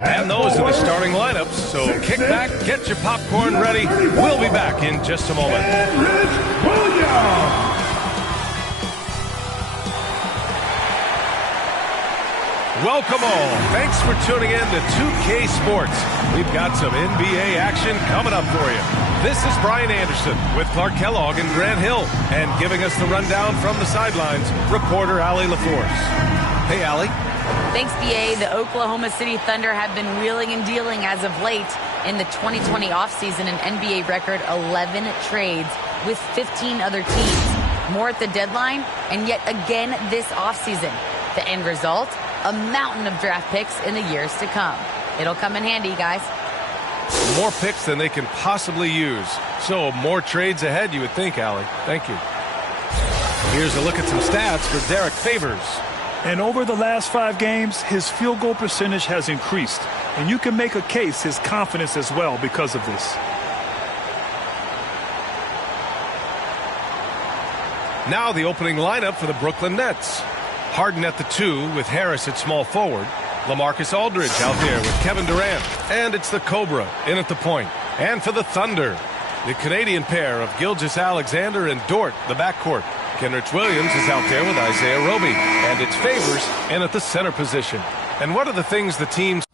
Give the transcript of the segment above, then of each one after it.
And those are the starting lineups, so kick back, get your popcorn ready. We'll be back in just a moment. Welcome all. Thanks for tuning in to 2K Sports. We've got some NBA action coming up for you. This is Brian Anderson with Clark Kellogg and Grant Hill. And giving us the rundown from the sidelines, reporter Allie LaForce. Hey, Allie. Thanks, BA. The Oklahoma City Thunder have been wheeling and dealing as of late in the 2020 offseason, an NBA record 11 trades with 15 other teams. More at the deadline, and yet again this offseason. The end result? A mountain of draft picks in the years to come. It'll come in handy, guys. More picks than they can possibly use. So more trades ahead, you would think, Allie. Thank you. Here's a look at some stats for Derek Favors. And over the last 5 games, his field goal percentage has increased. And you can make a case his confidence as well because of this. Now the opening lineup for the Brooklyn Nets. Harden at the 2 with Harris at small forward. LaMarcus Aldridge out there with Kevin Durant. And it's the Cobra in at the point. And for the Thunder, the Canadian pair of Gilgeous-Alexander and Dort, the backcourt. Kenrich Williams is out there with Isaiah Roby. And it's Favors in at the center position. And what are the things the teams...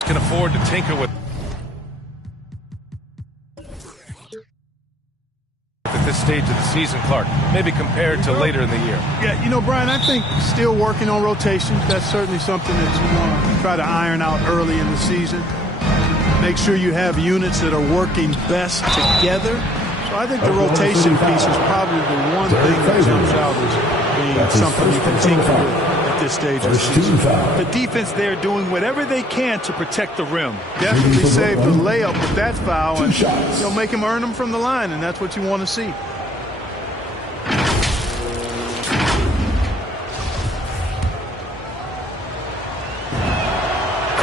can afford to tinker with at this stage of the season, Clark, maybe compared to later in the year. Yeah, you know, Brian, I think still working on rotations. That's certainly something that you want to try to iron out early in the season. Make sure you have units that are working best together. So I think the rotation piece is probably the one thing that jumps out as being something you can tinker with at this stage of the season. The defense there doing whatever they can to protect the rim. Definitely saved the layup with that foul, and you'll make him earn them from the line, and that's what you want to see.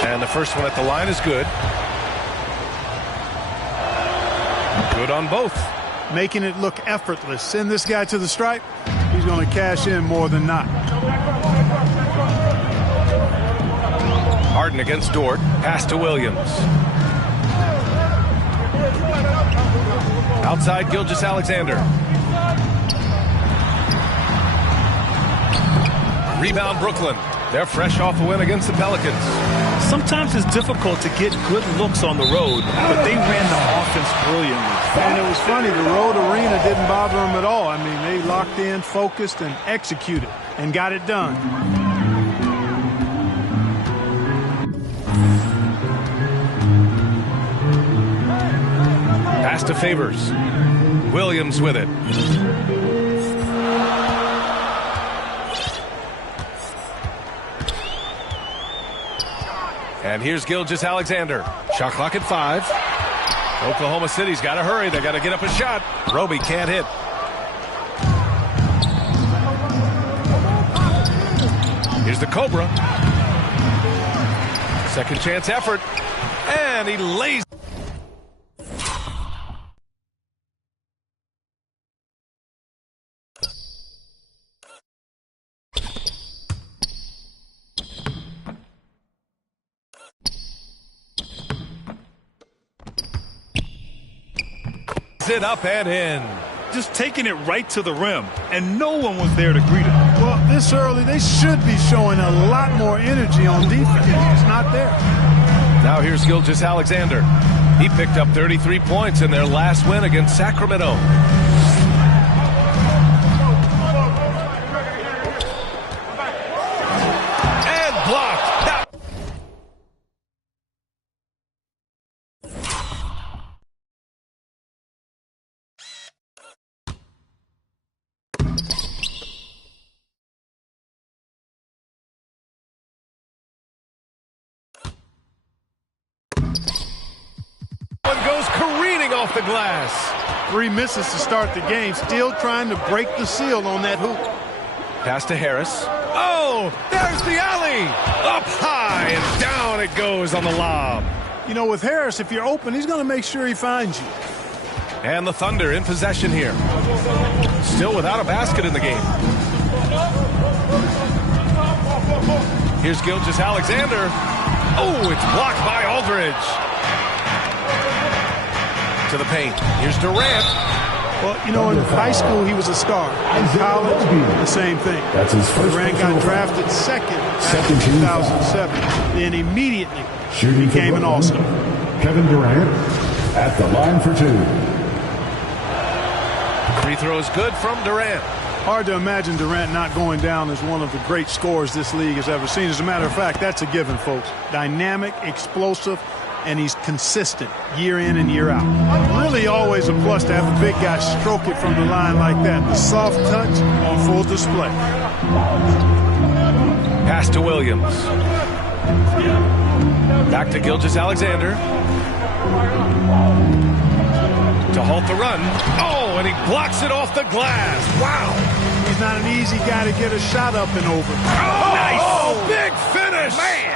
And the first one at the line is good. Good on both. Making it look effortless. Send this guy to the stripe. He's going to cash in more than not. Harden against Dort. Pass to Williams. Outside Gilgeous-Alexander. Rebound Brooklyn. They're fresh off a win against the Pelicans. Sometimes it's difficult to get good looks on the road, but they ran the offense brilliantly. And it was funny, the road arena didn't bother them at all. I mean, they locked in, focused, and executed, and got it done. Pass to Favors. Williams with it. And here's Gilgeous-Alexander. Shot clock at 5. Oklahoma City's got to hurry. They got to get up a shot. Roby can't hit. Here's the Cobra. Second chance effort. And he lays. It up and in. Just taking it right to the rim, and no one was there to greet him. Well, this early, they should be showing a lot more energy on defense. It's not there. Now here's Gilgeous-Alexander. He picked up 33 points in their last win against Sacramento. And blocked. goes careening off the glass. 3 misses to start the game, still trying to break the seal on that hoop. Pass to Harris. Oh, there's the alley. Up high and down it goes on the lob. You know, with Harris, if you're open, he's going to make sure he finds you. And the Thunder in possession here. Still without a basket in the game. Here's Gilgeous-Alexander. Oh, it's blocked by Aldridge. To the paint. Here's Durant. Well, you know, in high school, he was a star. In college, the same thing. That's his first. Durant got drafted second in 2007. Then immediately became an all-star. Kevin Durant at the line for 2. Free throw is good from Durant. Hard to imagine Durant not going down as one of the great scorers this league has ever seen. As a matter of fact, that's a given, folks. Dynamic, explosive, and he's consistent year in and year out. Really always a plus to have a big guy stroke it from the line like that. The soft touch on full display. Pass to Williams. Back to Gilgeous-Alexander. To halt the run. Oh, and he blocks it off the glass. Wow. He's not an easy guy to get a shot up and over. Oh, nice. Oh, big finish. Man.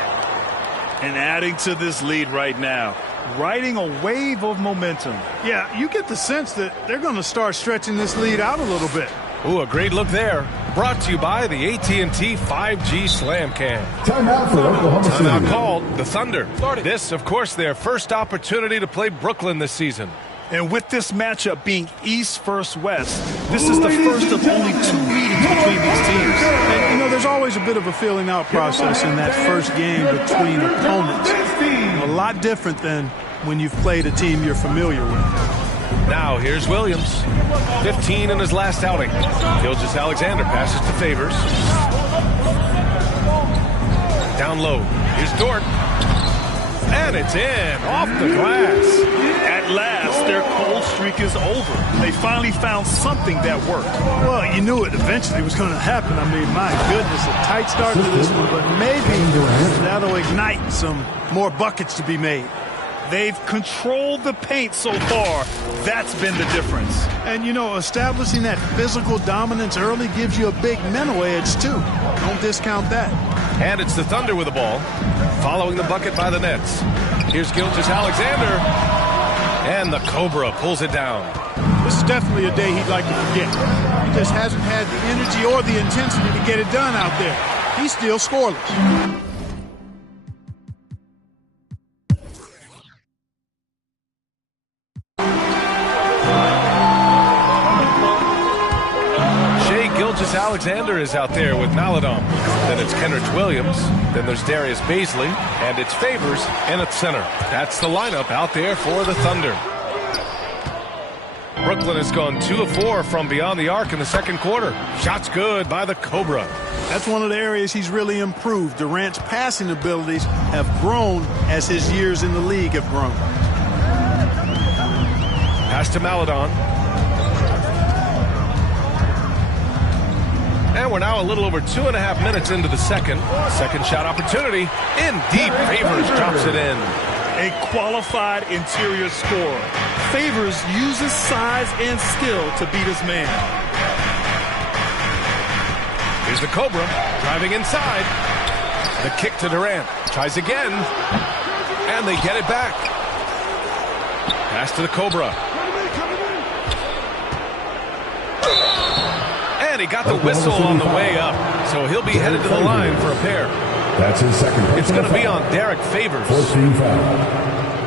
And adding to this lead right now, riding a wave of momentum. Yeah, you get the sense that they're going to start stretching this lead out a little bit. Ooh, a great look there. Brought to you by the AT&T 5G Slam Cam. Timeout for Oklahoma City. Timeout called the Thunder. This, of course, their first opportunity to play Brooklyn this season. And with this matchup being East versus West, this is the first of only 2 meetings between these teams. And, you know, there's always a bit of a filling out process in that first game between opponents. A lot different than when you've played a team you're familiar with. Now, here's Williams. 15 in his last outing. Gilgeous-Alexander passes to Favors. Down low. Here's Dort. And it's in. Off the glass. At last, their cold streak is over. They finally found something that worked. Well, you knew it eventually was going to happen. I mean, my goodness, a tight start to this one, but maybe that'll ignite some more buckets to be made. They've controlled the paint so far. That's been the difference. And, you know, establishing that physical dominance early gives you a big mental edge, too. Don't discount that. And it's the Thunder with the ball, following the bucket by the Nets. Here's Gilgeous-Alexander. And the Cobra pulls it down. This is definitely a day he'd like to forget. He just hasn't had the energy or the intensity to get it done out there. He's still scoreless. Alexander is out there with Maledon. Then it's Kenrich Williams. Then there's Darius Baisley. And it's Favors in at center. That's the lineup out there for the Thunder. Brooklyn has gone 2 of 4 from beyond the arc in the second quarter. Shots good by the Cobra. That's one of the areas he's really improved. Durant's passing abilities have grown as his years in the league have grown. Pass to Maledon. And we're now a little over 2.5 minutes into the second. Second shot opportunity. In deep. Favors drops it in. A qualified interior scorer. Favors uses size and skill to beat his man. Here's the Cobra driving inside. The kick to Durant. Tries again. And they get it back. Pass to the Cobra. And he got the whistle on the way up. So he'll be headed to the line for a pair. That's his second. It's going to be on Derek Favors. 14 foul.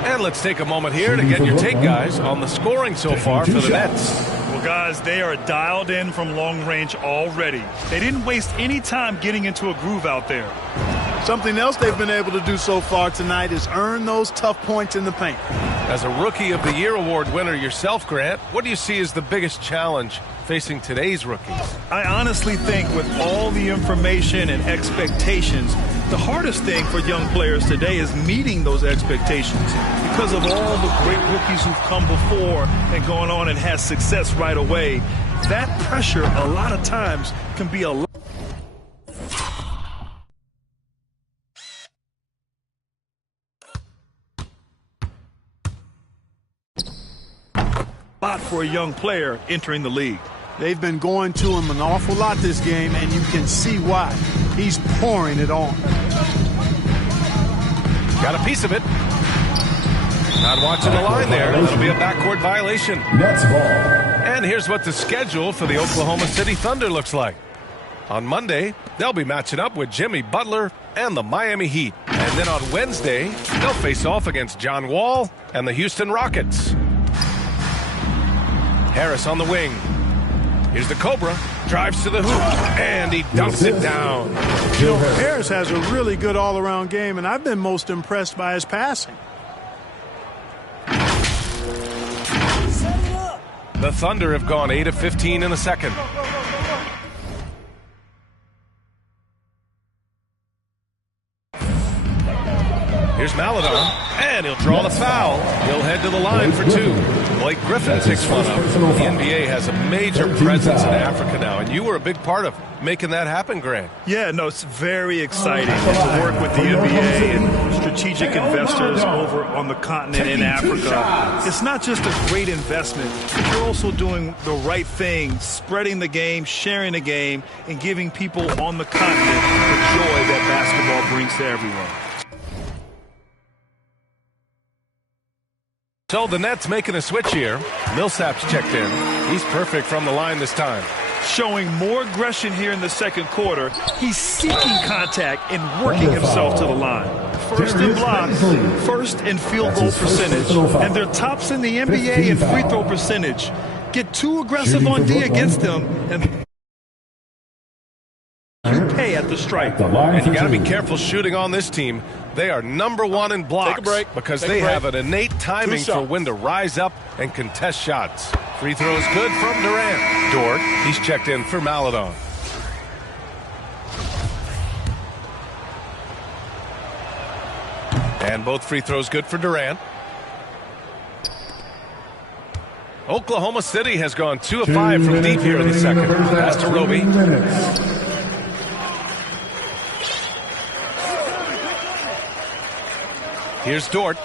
And let's take a moment here to get your take, guys, on the scoring so far for the Nets. Well, guys, they are dialed in from long range already. They didn't waste any time getting into a groove out there. Something else they've been able to do so far tonight is earn those tough points in the paint. As a Rookie of the Year award winner yourself, Grant, what do you see as the biggest challenge facing today's rookies? I honestly think with all the information and expectations, the hardest thing for young players today is meeting those expectations because of all the great rookies who've come before and gone on and had success right away. That pressure a lot of times can be a lot. for a young player entering the league. They've been going to him an awful lot this game, and you can see why. He's pouring it on. Got a piece of it. Not watching the line there. It'll be a backcourt violation. Nets ball. And here's what the schedule for the Oklahoma City Thunder looks like. On Monday, they'll be matching up with Jimmy Butler and the Miami Heat. And then on Wednesday, they'll face off against John Wall and the Houston Rockets. Harris on the wing. Here's the Cobra. Drives to the hoop, and he dunks it down. Harris has a really good all-around game, and I've been most impressed by his passing. The Thunder have gone 8 of 15 in the second. Here's Maledon, and he'll draw the foul. He'll head to the line for two. Blake Griffin picks one up. The NBA has a major presence in Africa now, and you were a big part of making that happen, Grant. Yeah, no, it's very exciting to work with the NBA and strategic investors over on the continent in Africa. It's not just a great investment, but you're also doing the right thing, spreading the game, sharing the game, and giving people on the continent the joy that basketball brings to everyone. So the Nets making a switch here. Millsap's checked in. He's perfect from the line this time. Showing more aggression here in the second quarter. He's seeking contact and working himself to the line. First in blocks, first in field goal percentage, and they're tops in the NBA in free throw percentage. Get too aggressive on D against them, and you pay at the stripe. And you got to be careful shooting on this team. They are #1 in blocks because they have an innate timing for when to rise up and contest shots. Free throws good from Durant. Dort, he's checked in for Maledon. And both free throws good for Durant. Oklahoma City has gone 2 of 5 from deep here in the second. Pass to Roby. Here's Dort.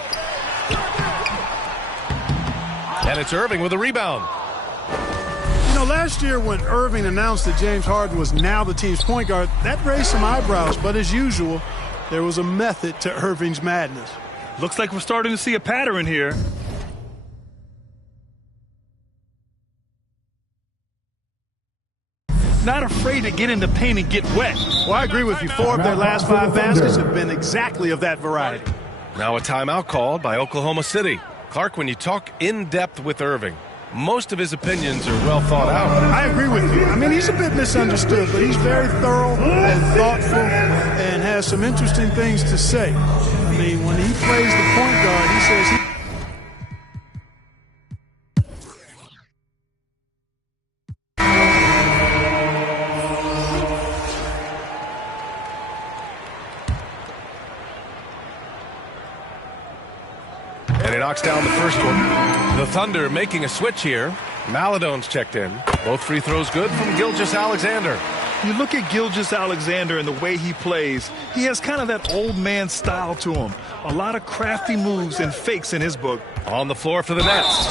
And it's Irving with a rebound. You know, last year when Irving announced that James Harden was now the team's point guard, that raised some eyebrows. But as usual, there was a method to Irving's madness. Looks like we're starting to see a pattern here. Not afraid to get in the paint and get wet. Well, I agree with you. 4 of their last 5 baskets have been exactly of that variety. Now a timeout called by Oklahoma City. Clark, when you talk in depth with Irving, most of his opinions are well thought out. I agree with you. I mean, he's a bit misunderstood, but he's very thorough and thoughtful and has some interesting things to say. I mean, when he plays the point guard, he says he... Knocks down the first one. The Thunder making a switch here. Maledon's checked in. Both free throws good from Gilgeous-Alexander. You look at Gilgeous-Alexander and the way he plays, he has kind of that old man style to him. A lot of crafty moves and fakes in his book. On the floor for the Nets.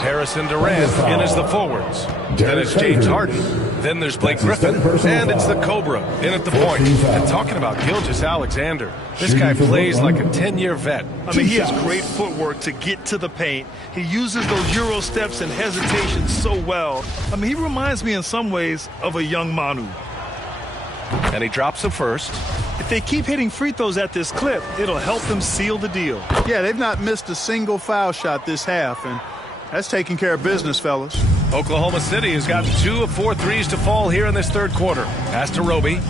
Harris and Durant in as the forwards. Then it's James Harden. Then there's Blake Griffin. And it's the Cobra in at the point. And talking about Gilgeous-Alexander, this guy plays like a 10-year vet. I mean, he has great footwork to get to the paint. He uses those Euro steps and hesitations so well. I mean, he reminds me in some ways of a young Manu. And he drops the first. If they keep hitting free throws at this clip, it'll help them seal the deal. Yeah, they've not missed a single foul shot this half, and that's taking care of business, fellas. Oklahoma City has got 2 of 4 threes to fall here in this third quarter. Pass to Roby.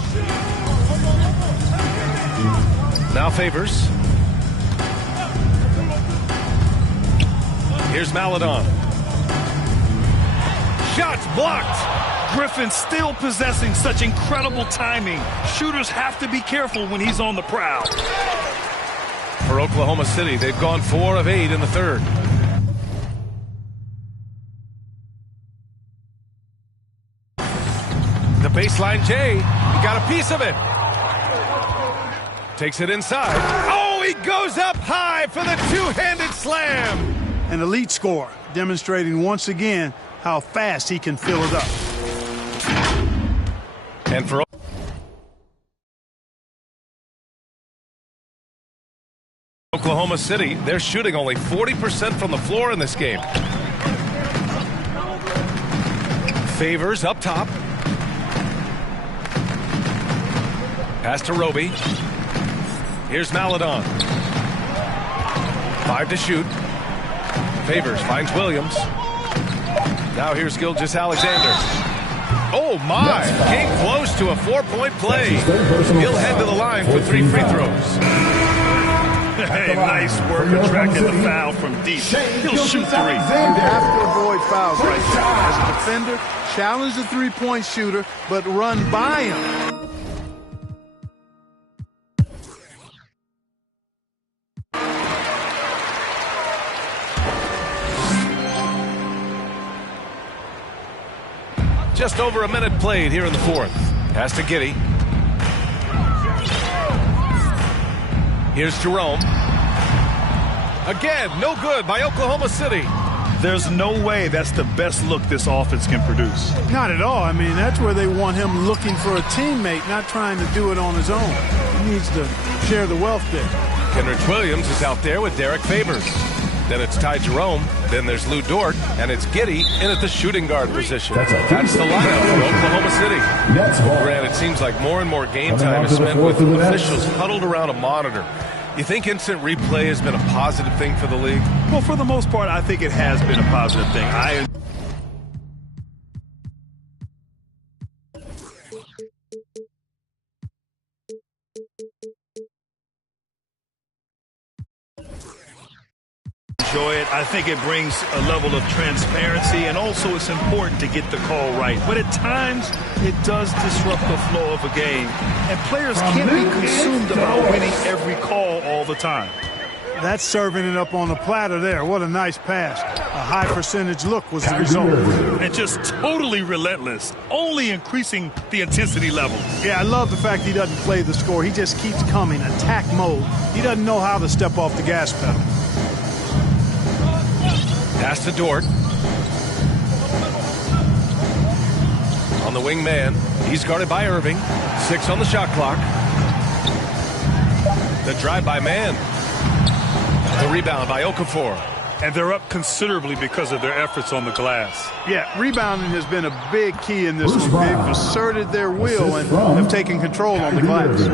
Now Favors. Here's Maledon. Shots blocked. Griffin still possessing such incredible timing. Shooters have to be careful when he's on the prowl. For Oklahoma City, they've gone 4 of 8 in the third. The baseline J, he got a piece of it. Takes it inside. Oh, he goes up high for the two-handed slam. An elite scorer, demonstrating once again how fast he can fill it up. And for Oklahoma City, they're shooting only 40% from the floor in this game. Favors up top. Pass to Roby. Here's Maledon. 5 to shoot. Favors finds Williams. Now here's Gilgeous-Alexander. Oh my! Came close to a 4-point play. He'll head to the line for 3 free throws. Hey, nice work attracting the foul from deep. He'll shoot 3. You have to avoid fouls right there. As a defender, challenge the 3-point shooter, but run by him. Just over a minute played here in the 4th. Pass to Giddey. Here's Jerome. Again, no good by Oklahoma City. There's no way that's the best look this offense can produce. Not at all. I mean, that's where they want him looking for a teammate, not trying to do it on his own. He needs to share the wealth there. Kenrich Williams is out there with Derek Favors. Then it's Ty Jerome. Then there's Lou Dort. And it's Giddey in at the shooting guard position. That's the lineup for Oklahoma City. Grant, it seems like more and more game time is spent with officials huddled around a monitor. You think instant replay has been a positive thing for the league? Well, for the most part, I think it has been a positive thing. Enjoy it. I think it brings a level of transparency, and also it's important to get the call right. But at times, it does disrupt the flow of a game, and players can't be consumed about winning every call all the time. That's serving it up on the platter there. What a nice pass. A high percentage look was the result. And just totally relentless, only increasing the intensity level. Yeah, I love the fact he doesn't play the score. He just keeps coming, attack mode. He doesn't know how to step off the gas pedal. Pass to Dort. On the wing man. He's guarded by Irving. 6 on the shot clock. The drive by man. The rebound by Okafor. And they're up considerably because of their efforts on the glass. Yeah, rebounding has been a big key in this one. They've asserted their will and have taken control on the glass.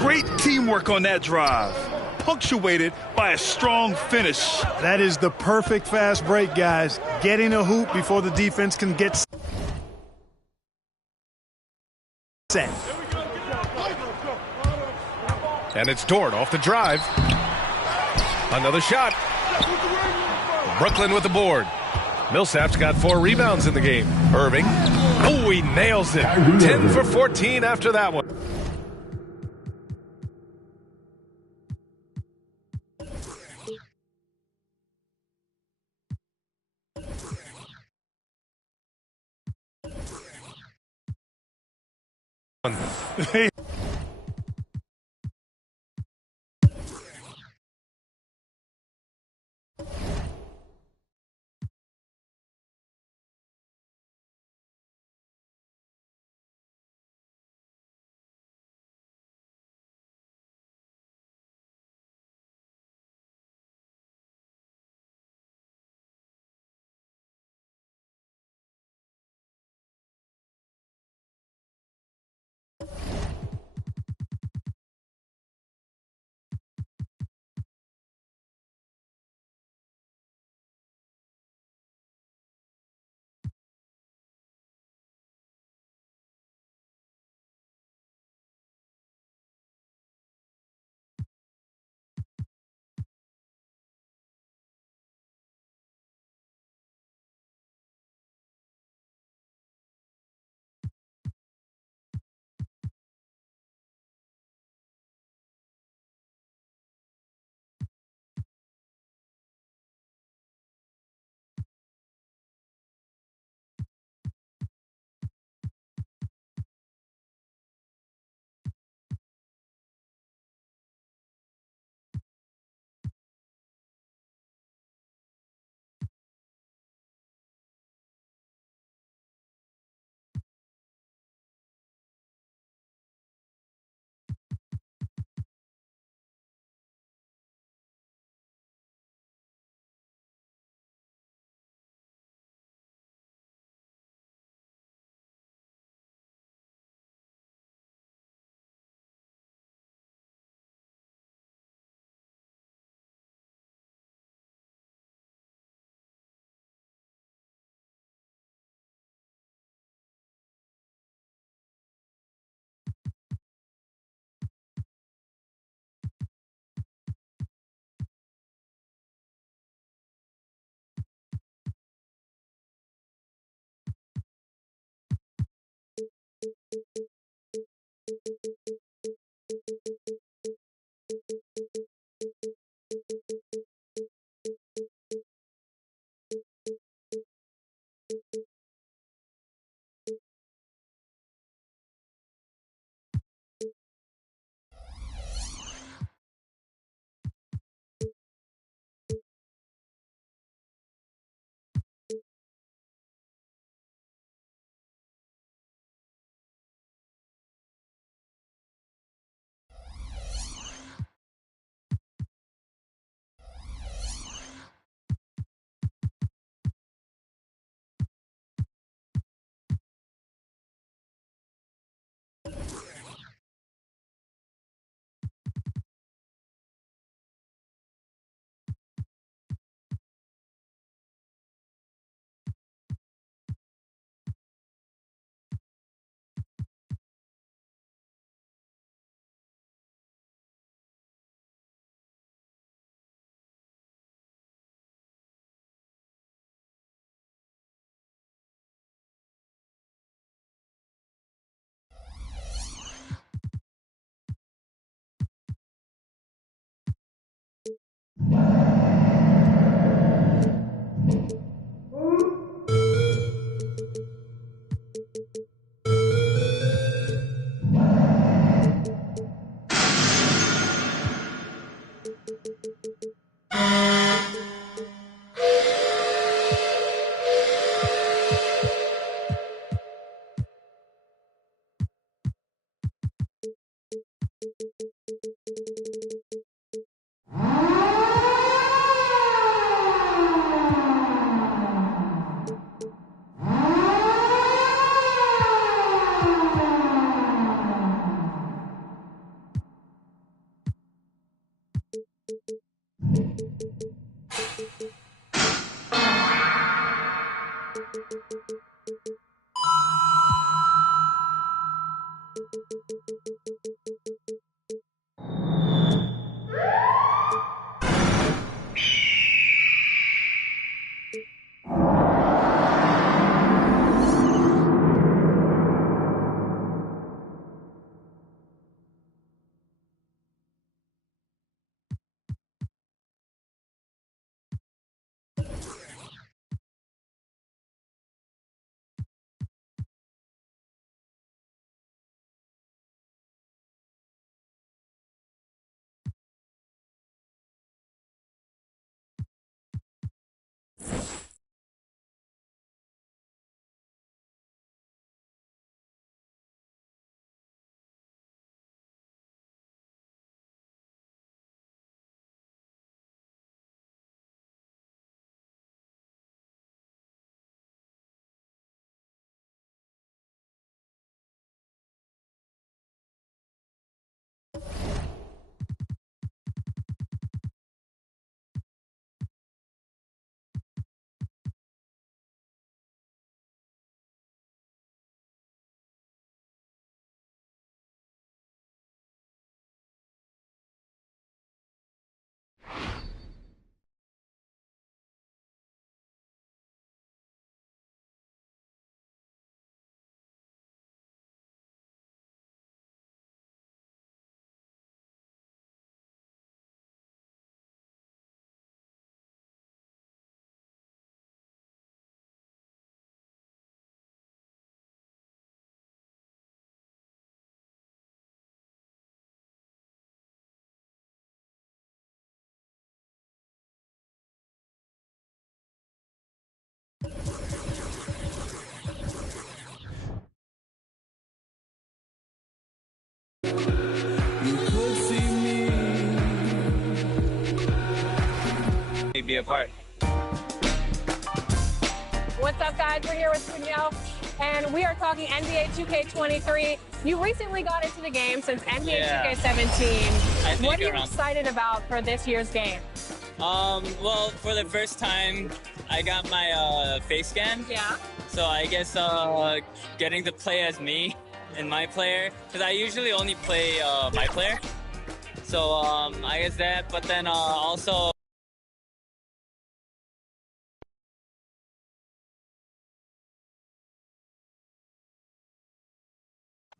Great teamwork on that drive, punctuated by a strong finish. That is the perfect fast break, guys. Getting a hoop before the defense can get set. And it's Dort off the drive. Another shot. Brooklyn with the board. Millsap's got 4 rebounds in the game. Irving. Oh, he nails it. 10 for 14 after that one. be a part. What's up, guys? We're here with Danielle, and we are talking NBA 2K23. You recently got into the game since NBA 2K17. What are you excited about for this year's game? Well, for the first time, I got my face scan. Yeah. So I guess getting to play as me and my player, because I usually only play my player. So I guess that, but then also.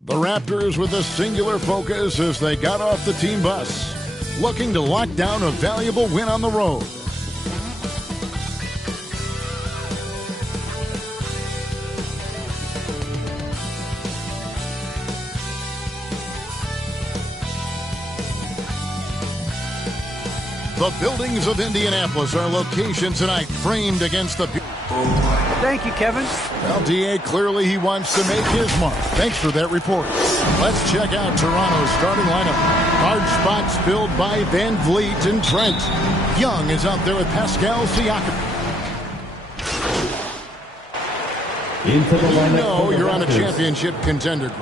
The Raptors with a singular focus as they got off the team bus, looking to lock down a valuable win on the road. The buildings of Indianapolis are location tonight, framed against the... Thank you, Kevin. Well, D.A., clearly he wants to make his mark. Thanks for that report. Let's check out Toronto's starting lineup. Guard spots filled by Van Vliet and Trent. Young is out there with Pascal Siakam. Into the lineup. You know you're on a championship contender group.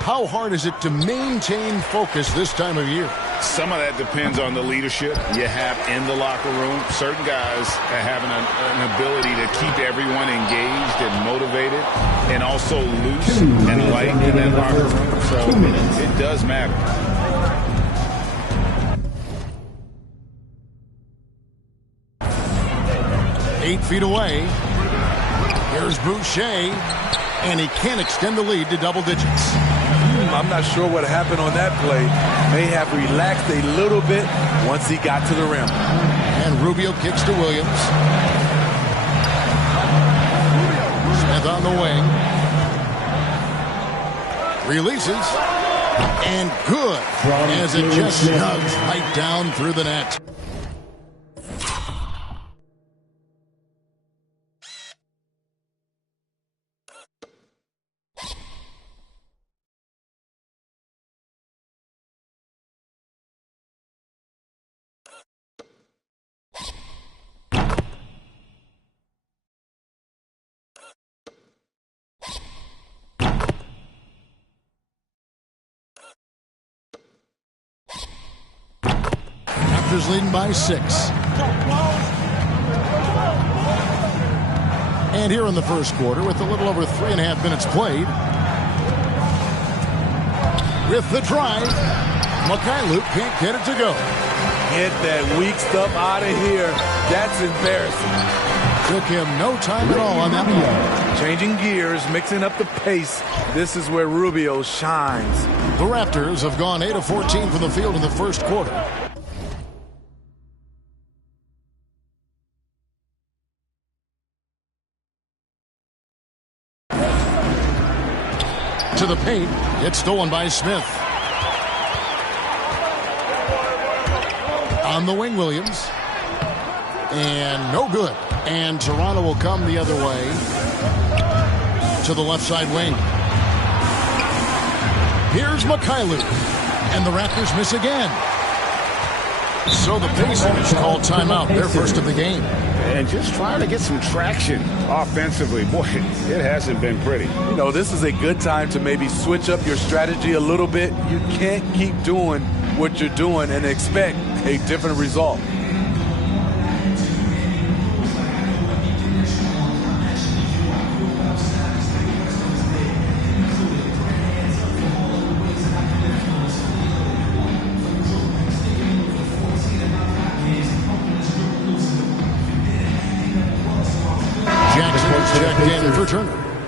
How hard is it to maintain focus this time of year? Some of that depends on the leadership you have in the locker room. Certain guys have an ability to keep everyone engaged and motivated and also loose and light in that locker room. So it does matter. Eight feet away. Here's Boucher, and he can't extend the lead to double digits. I'm not sure what happened on that play. May have relaxed a little bit once he got to the rim. And Rubio kicks to Williams. Smith on the wing. Releases. And good. As it just snugs right down through the net. Raptors leading by 6. And here in the first quarter, with a little over 3.5 minutes played, with the drive, Mikhailuk can't get it to go. Get that weak stuff out of here. That's embarrassing. Took him no time at all on that one. Changing gears, mixing up the pace. This is where Rubio shines. The Raptors have gone 8 of 14 from the field in the first quarter. To the paint, it's stolen by Smith. On the wing, Williams. And no good. And Toronto will come the other way to the left side wing. Here's Mikhailuk. And the Raptors miss again. So the Pacers call timeout, their first of the game. And just trying to get some traction offensively. Boy, it hasn't been pretty. You know, this is a good time to maybe switch up your strategy a little bit. You can't keep doing what you're doing and expect a different result.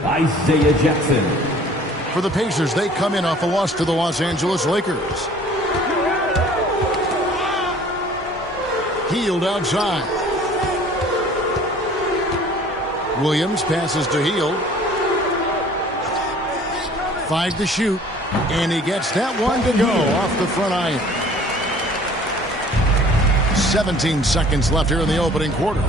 Isaiah Jackson. For the Pacers, they come in off a loss to the Los Angeles Lakers. Hield outside. Williams passes to Hield. 5 to shoot. And he gets that one to go off the front iron. 17 seconds left here in the opening quarter.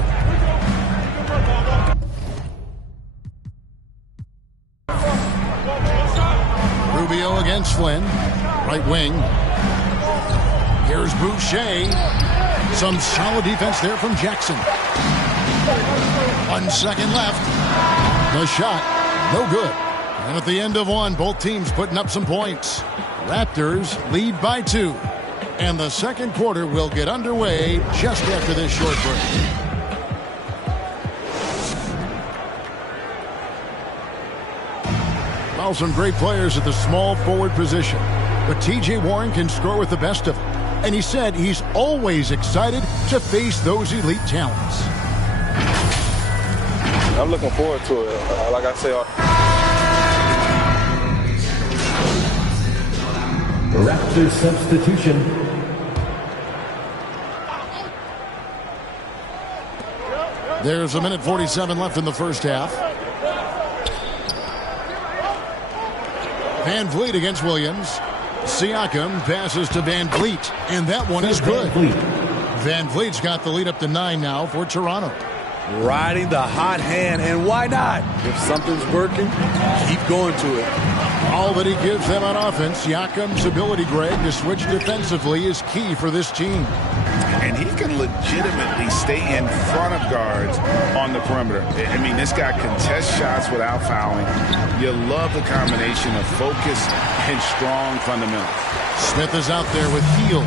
Rubio against Flynn. Right wing. Here's Boucher. Some solid defense there from Jackson. 1 second left. The shot, no good. And at the end of one, both teams putting up some points. Raptors lead by 2. And the second quarter will get underway just after this short break. Well, some great players at the small forward position. But T.J. Warren can score with the best of them. And he said he's always excited to face those elite talents. I'm looking forward to it. Like I say, Raptors substitution. There's 1:47 left in the first half. Van Vliet against Williams. Siakam passes to Van Vliet, and that one is good. Van Vliet's got the lead up to 9 now for Toronto. Riding the hot hand, and why not? If something's working, keep going to it. All that he gives them on offense, Siakam's ability, Greg, to switch defensively is key for this team. And he can legitimately stay in front of guards on the perimeter. I mean, this guy contests shots without fouling. You love the combination of focus and strong fundamentals. Smith is out there with Hield.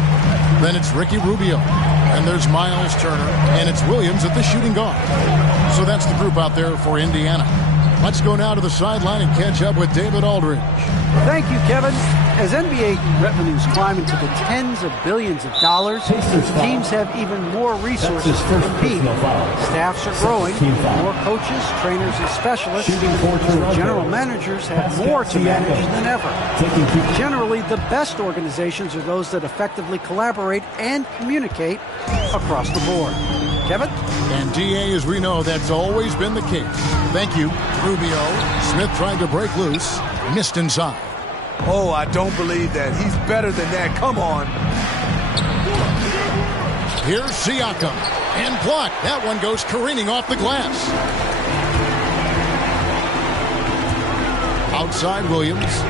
Then it's Ricky Rubio. And there's Miles Turner. And it's Williams at the shooting guard. So that's the group out there for Indiana. Let's go now to the sideline and catch up with David Aldridge. Thank you, Kevin. As NBA revenues climb into the tens of billions of dollars, teams have even more resources to compete. Staffs are growing, more coaches, trainers, and specialists. General managers have more to manage than ever. Generally, the best organizations are those that effectively collaborate and communicate across the board. Kevin? And DA, as we know, that's always been the case. Thank you. Rubio. Smith trying to break loose. Missed inside. Oh, I don't believe that. He's better than that. Come on. Here's Siakam. And blocked. That one goes careening off the glass. Outside Williams.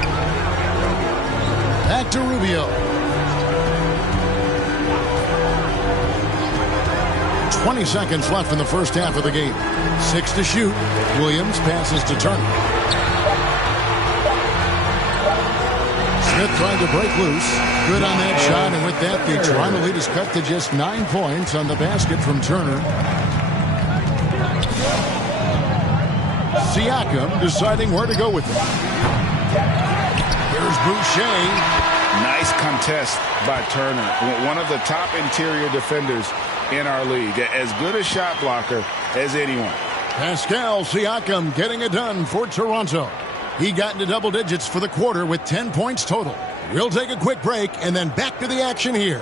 Back to Rubio. 20 seconds left in the first half of the game. 6 to shoot. Williams passes to Turner. Smith trying to break loose. Good on that shot, and with that, the Toronto lead is cut to just 9 points on the basket from Turner. Siakam deciding where to go with it. Here's Boucher. Nice contest by Turner. One of the top interior defenders in our league. As good a shot blocker as anyone. Pascal Siakam getting it done for Toronto. He got into double digits for the quarter with 10 points total. We'll take a quick break and then back to the action here.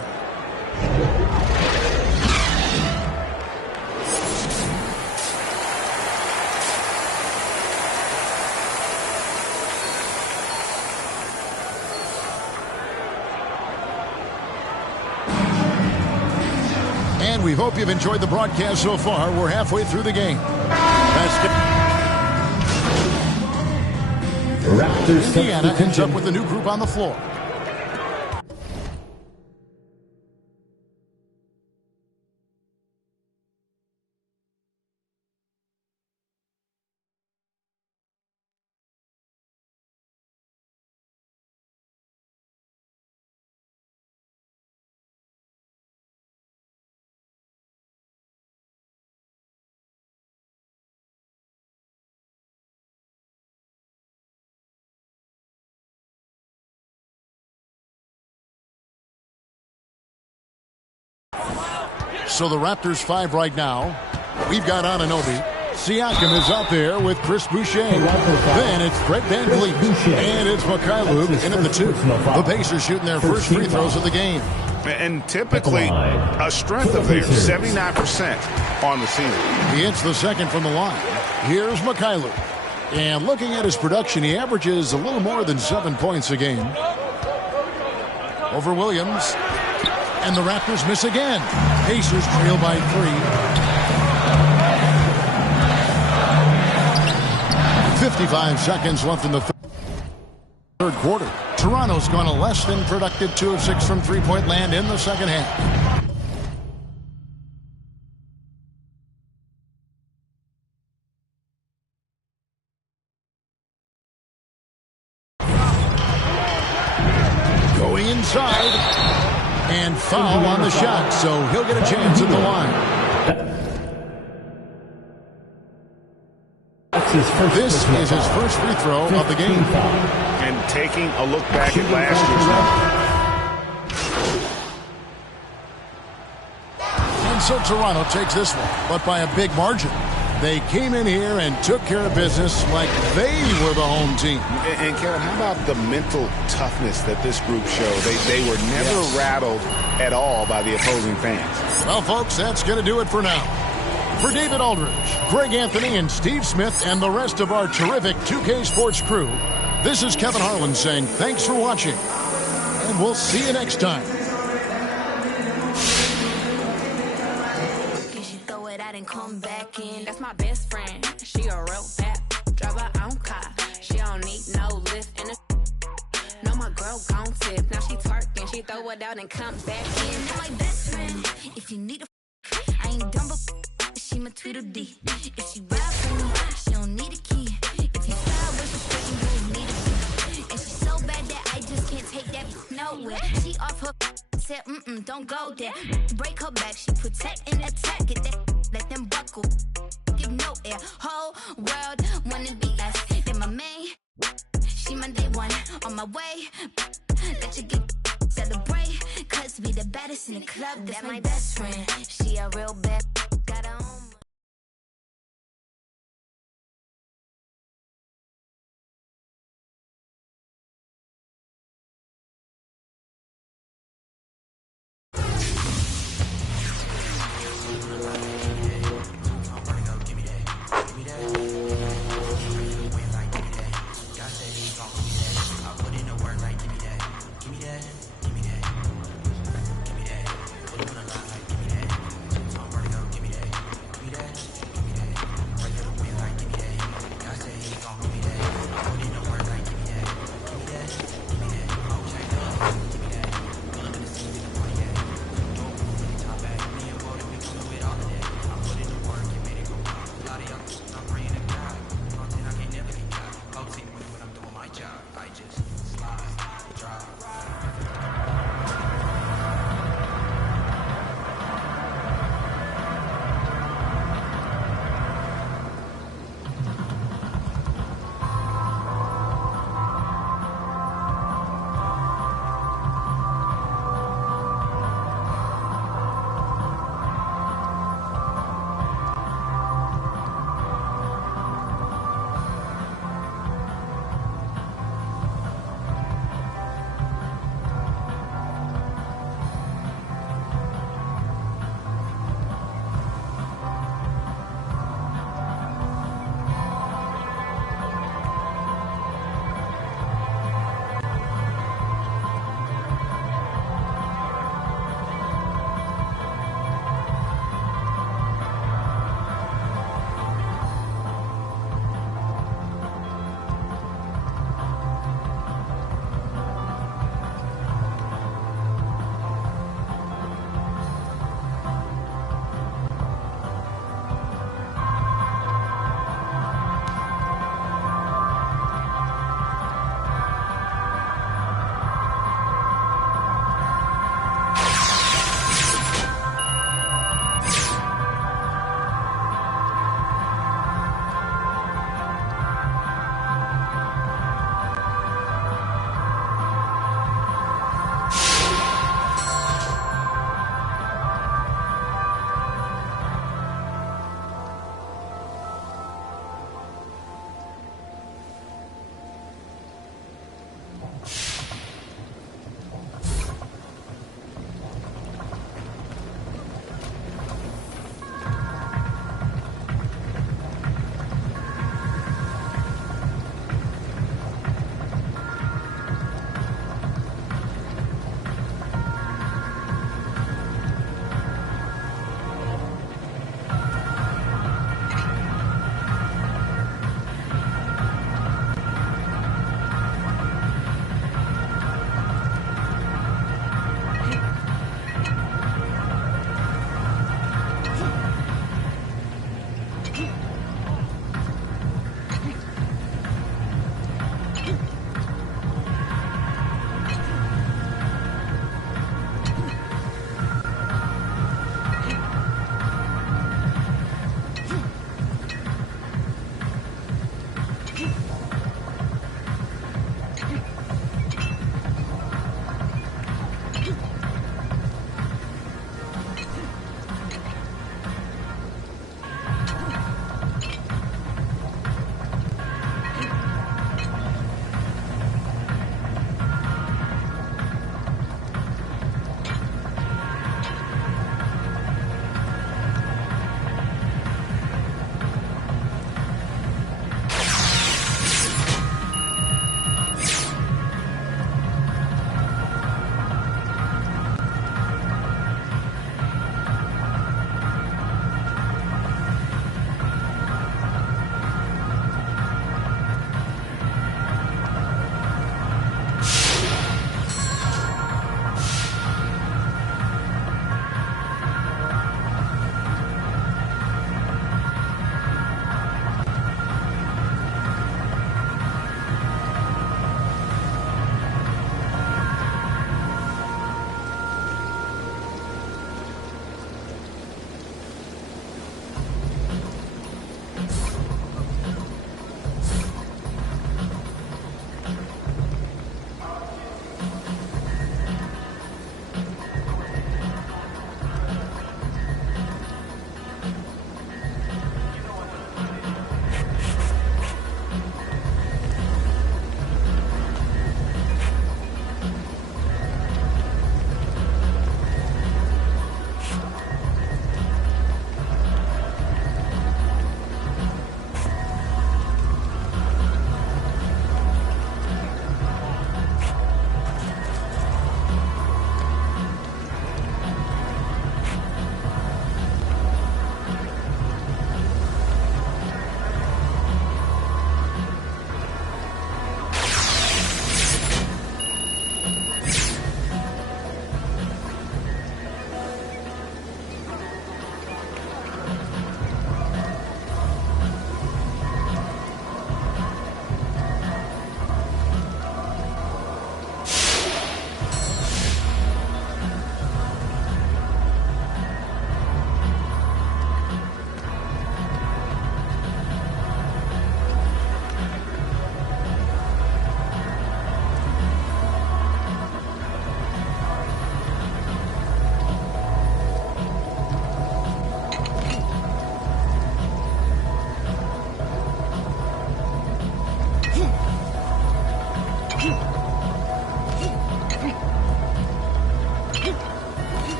And we hope you've enjoyed the broadcast so far. We're halfway through the game. Indiana ends up with a new group on the floor. So the Raptors 5 right now. We've got Anunoby. Siakam is out there with Chris Boucher. Then it's Fred VanVleet. And it's Mikhailuk in at the 2. The Pacers shooting their first free throws of the game. And typically a strength of theirs, 79% on the season. He hits the second from the line. Here's Mikhailuk. And looking at his production, he averages a little more than 7 points a game. Over Williams. And the Raptors miss again. Pacers trail by 3. 55 seconds left in the third quarter. Toronto's gone a less than productive 2 of 6 from three-point land in the second half. the inside. And foul on the shot, so he'll get a chance at the line. This is his first free throw of the game. And taking a look back at last year's number. And so Toronto takes this one, but by a big margin. They came in here and took care of business like they were the home team. And Kevin, how about the mental toughness that this group showed? They were never rattled at all by the opposing fans. Well, folks, that's going to do it for now. For David Aldridge, Greg Anthony, and Steve Smith, and the rest of our terrific 2K Sports crew, this is Kevin Harlan saying thanks for watching, and we'll see you next time. And come back in. That's my best friend. She a real bad. Drive her own car. She don't need no lift. And no, my girl gon' tip. Now she twerking. She throw it out and come back in. My best friend. If you need a, I ain't dumb, but she my Tweedledee. If she ride for me, she don't need a key. If you slide with she straight, you don't need a key. And she's so bad that I just can't take that nowhere. She off her said, don't go there. Break her back. She protect and attack. Get that. Let them buckle, give no air. Whole world wanna be us. Then my main, she my day one on my way. Let you get celebrate, cause we the baddest in the club. That's my best friend. She a real bad, got her own.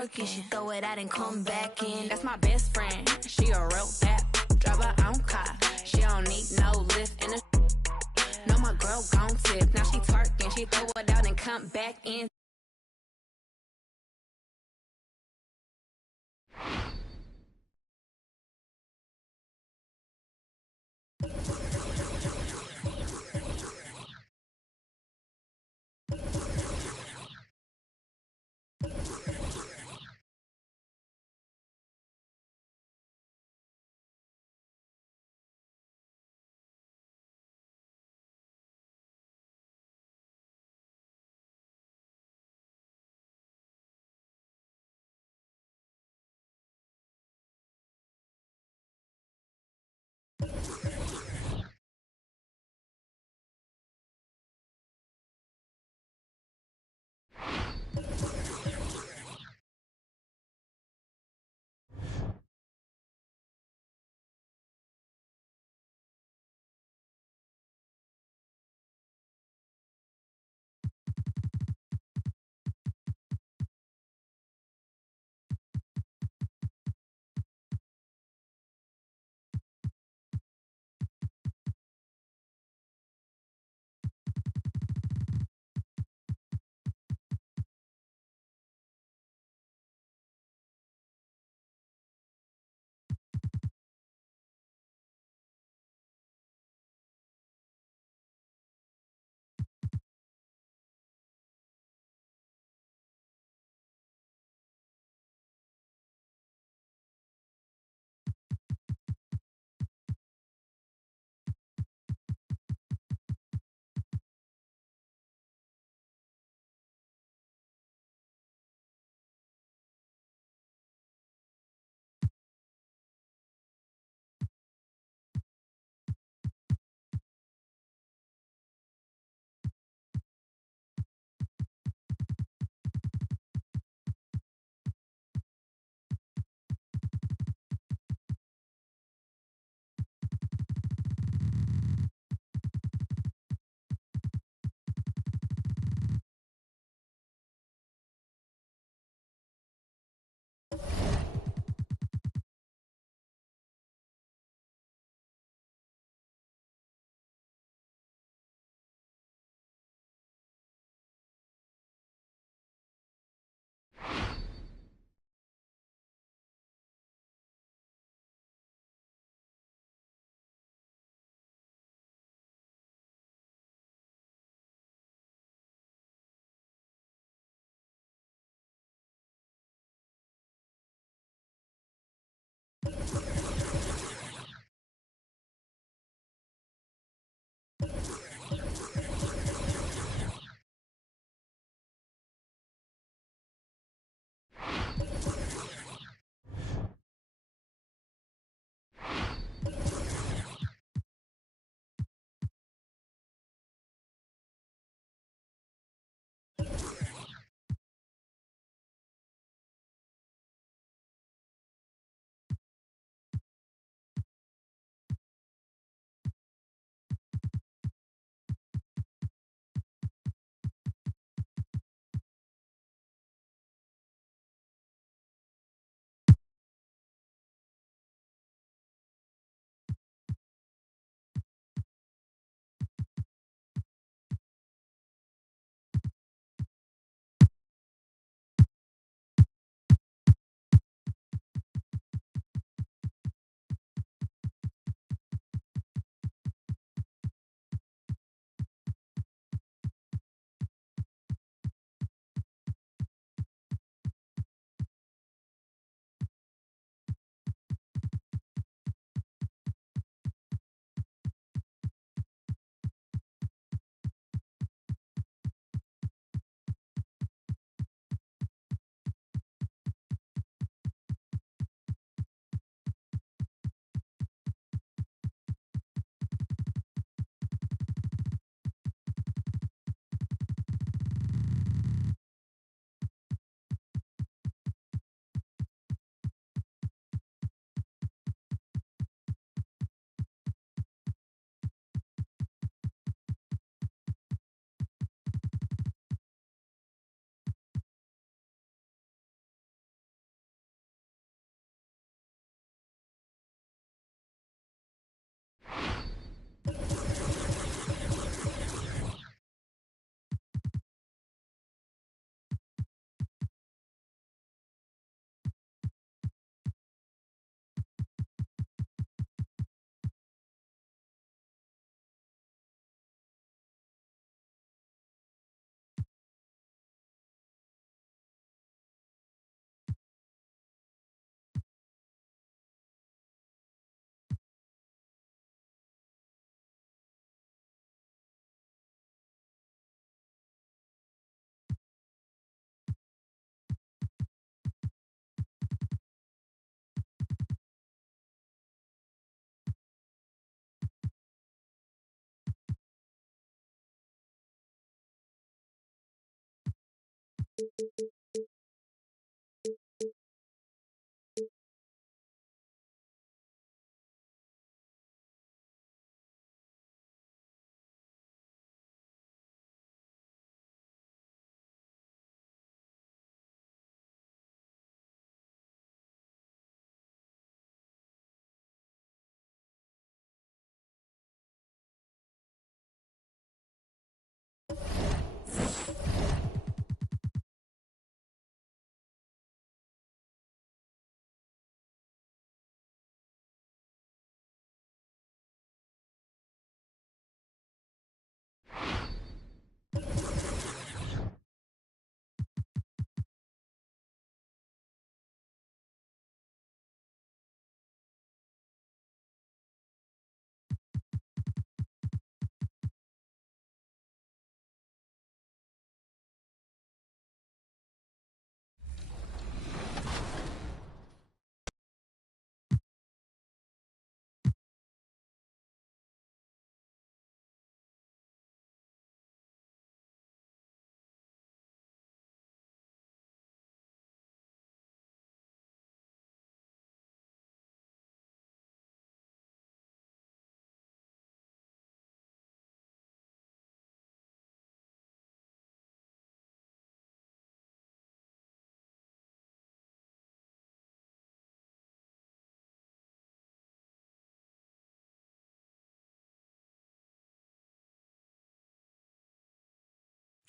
work, you should throw it out and come back in. That's my best friend, she a real bad. Drive her own car, she don't need no lift in a. No, my girl gon' tip, now she twerking, she throw it out and come back in.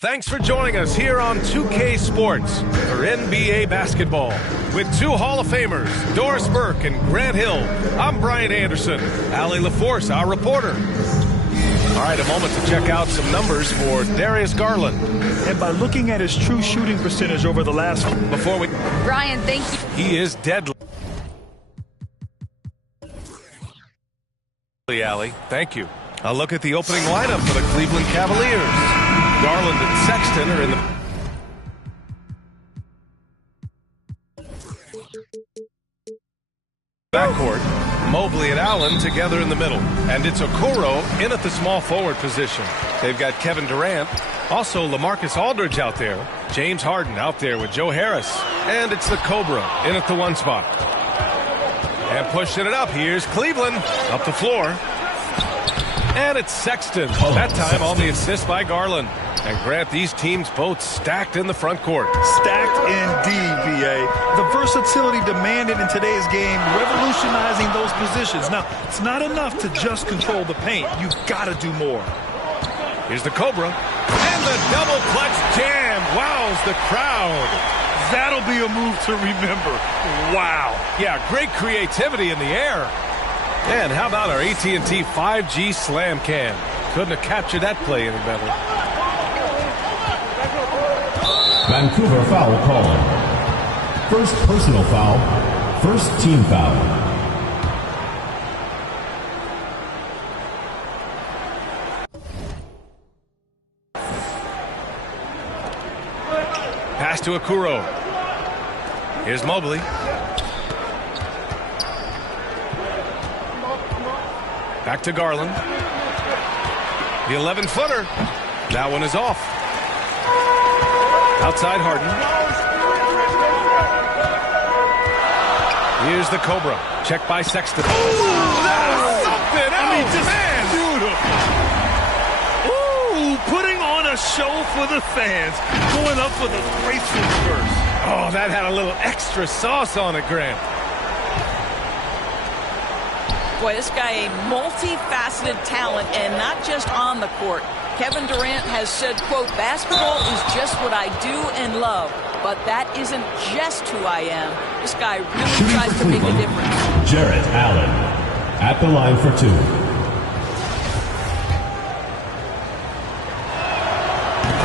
Thanks for joining us here on 2K Sports for NBA basketball. With two Hall of Famers, Doris Burke and Grant Hill, I'm Brian Anderson. Allie LaForce, our reporter. All right, a moment to check out some numbers for Darius Garland. And by looking at his true shooting percentage over the last... Before we... Brian, thank you. He is deadly. Alley. Thank you. A look at the opening lineup for the Cleveland Cavaliers. Garland and Sexton are in the backcourt. Mobley and Allen together in the middle. And it's Okoro in at the small forward position. They've got Kevin Durant. Also LaMarcus Aldridge out there. James Harden out there with Joe Harris. And it's the Cobra in at the 1 spot. And pushing it up. Here's Cleveland up the floor. And it's Sexton. That time on the assist by Garland. And Grant, these teams both stacked in the front court. Stacked indeed, VA. The versatility demanded in today's game, revolutionizing those positions. Now, it's not enough to just control the paint. You've got to do more. Here's the Cobra. And the double clutch jam. Wows the crowd. That'll be a move to remember. Wow. Yeah, great creativity in the air. And how about our AT&T 5G slam cam? Couldn't have captured that play any better. Vancouver foul call. First personal foul. First team foul. Pass to Okoro. Here's Mobley. Back to Garland. The 11-footer. That one is off. Outside Harden. Here's the Cobra. Check by Sexton. Oh, that's something else. I mean, just beautiful. Ooh, putting on a show for the fans. Going up with a graceful reverse. Oh, that had a little extra sauce on it, Grant. Boy, this guy a multifaceted talent, and not just on the court. Kevin Durant has said, quote, basketball is just what I do and love, but that isn't just who I am. This guy really tries to make a difference. Jarrett Allen at the line for 2.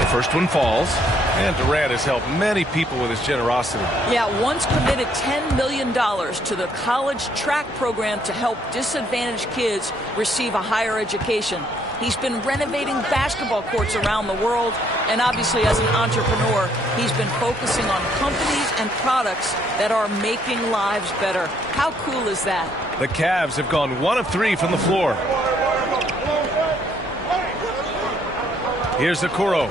The first one falls, and Durant has helped many people with his generosity. Yeah, once committed $10 million to the college track program to help disadvantaged kids receive a higher education. He's been renovating basketball courts around the world, and obviously as an entrepreneur, he's been focusing on companies and products that are making lives better. How cool is that? The Cavs have gone 1 of 3 from the floor. Here's Okoro.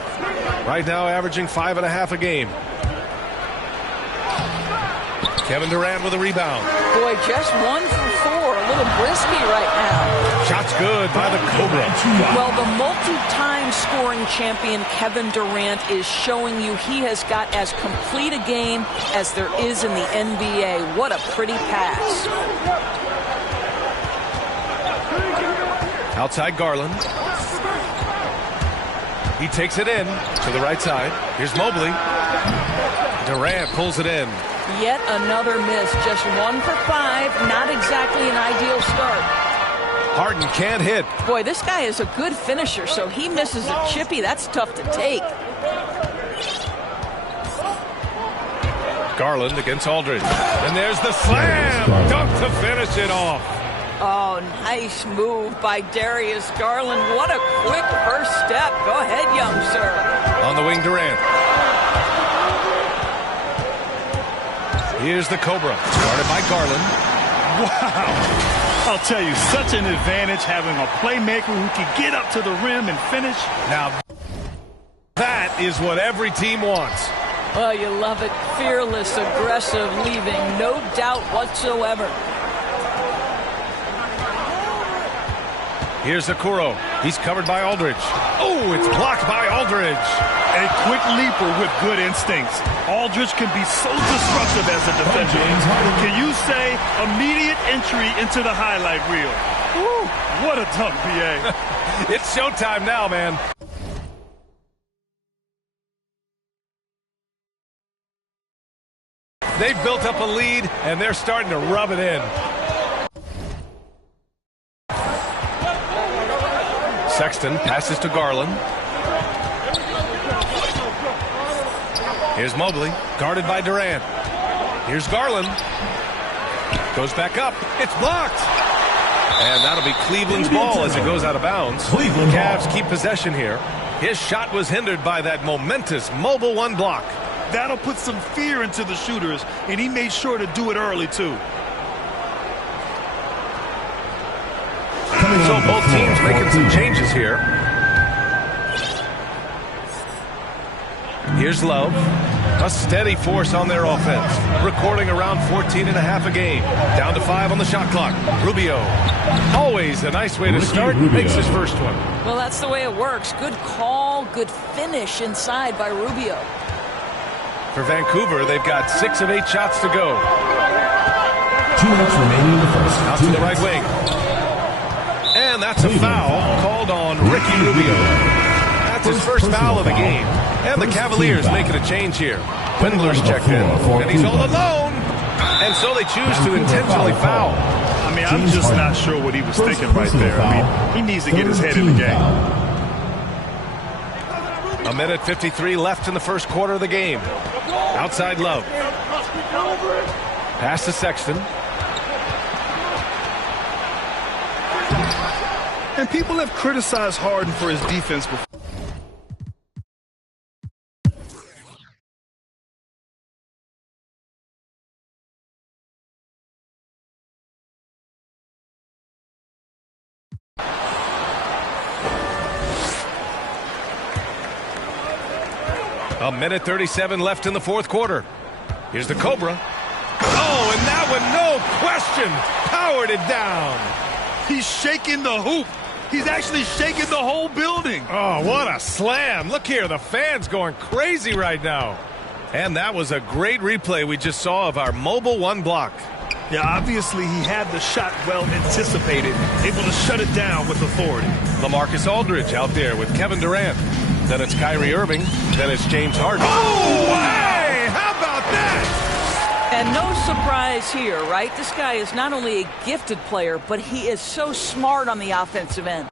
Right now averaging 5.5 a game. Kevin Durant with a rebound. Boy, just 1 for 4. A little brisky right now. Shot's good by the Cobra. Well, the multi-time scoring champion Kevin Durant is showing you he has got as complete a game as there is in the NBA. What a pretty pass. Outside Garland. He takes it in to the right side. Here's Mobley. Durant pulls it in. Yet another miss. Just 1 for 5. Not exactly an ideal start. Harden can't hit. Boy, this guy is a good finisher, so he misses a chippy. That's tough to take. Garland against Aldridge. And there's the slam. Dunk to finish it off. Oh, nice move by Darius Garland. What a quick first step. Go ahead, young sir. On the wing, Durant. Here's the Cobra. Started by Garland. Wow. I'll tell you, such an advantage having a playmaker who can get up to the rim and finish. Now, that is what every team wants. Oh, you love it. Fearless, aggressive, leaving no doubt whatsoever. Here's Okoro. He's covered by Aldridge. Oh, it's blocked by Aldridge. A quick leaper with good instincts. Aldridge can be so disruptive as a defender. Can you say immediate entry into the highlight reel? Woo, what a dunk, BA. It's showtime now, man. They've built up a lead, and they're starting to rub it in. Sexton passes to Garland. Here's Mobley, guarded by Durant. Here's Garland. Goes back up. It's blocked. And that'll be Cleveland's ball as it goes out of bounds. Cavs keep possession here. His shot was hindered by that momentous mobile one block. That'll put some fear into the shooters, and he made sure to do it early, too. So both teams making some changes here. Here's Love. A steady force on their offense. Recording around 14.5 a game. Down to 5 on the shot clock. Rubio. Always a nice way to start. Makes his first one. Well, that's the way it works. Good call, good finish inside by Rubio. For Vancouver, they've got 6 of 8 shots to go. 2 minutes remaining in the first. Out to the right wing. And that's a foul called on Ricky Rubio. That's his first foul of the game. And the Cavaliers making a change here. Windler's checked in, and he's all alone. And so they choose to intentionally foul. I mean, I'm just not sure what he was thinking right there. I mean, he needs to get his head in the game. A minute 53 left in the first quarter of the game. Outside Love. Pass to Sexton. And people have criticized Harden for his defense before. A minute 37 left in the fourth quarter. Here's the Cobra. Oh, and that one, no question, powered it down. He's shaking the hoop. He's actually shaking the whole building. Oh, what a slam. Look here, the fans going crazy right now. And that was a great replay we just saw of our mobile one block. Yeah, obviously he had the shot well anticipated, able to shut it down with authority. LaMarcus Aldridge out there with Kevin Durant. Then it's Kyrie Irving. Then it's James Harden. Oh, hey! How about that? And no surprise here, right? This guy is not only a gifted player, but he is so smart on the offensive end.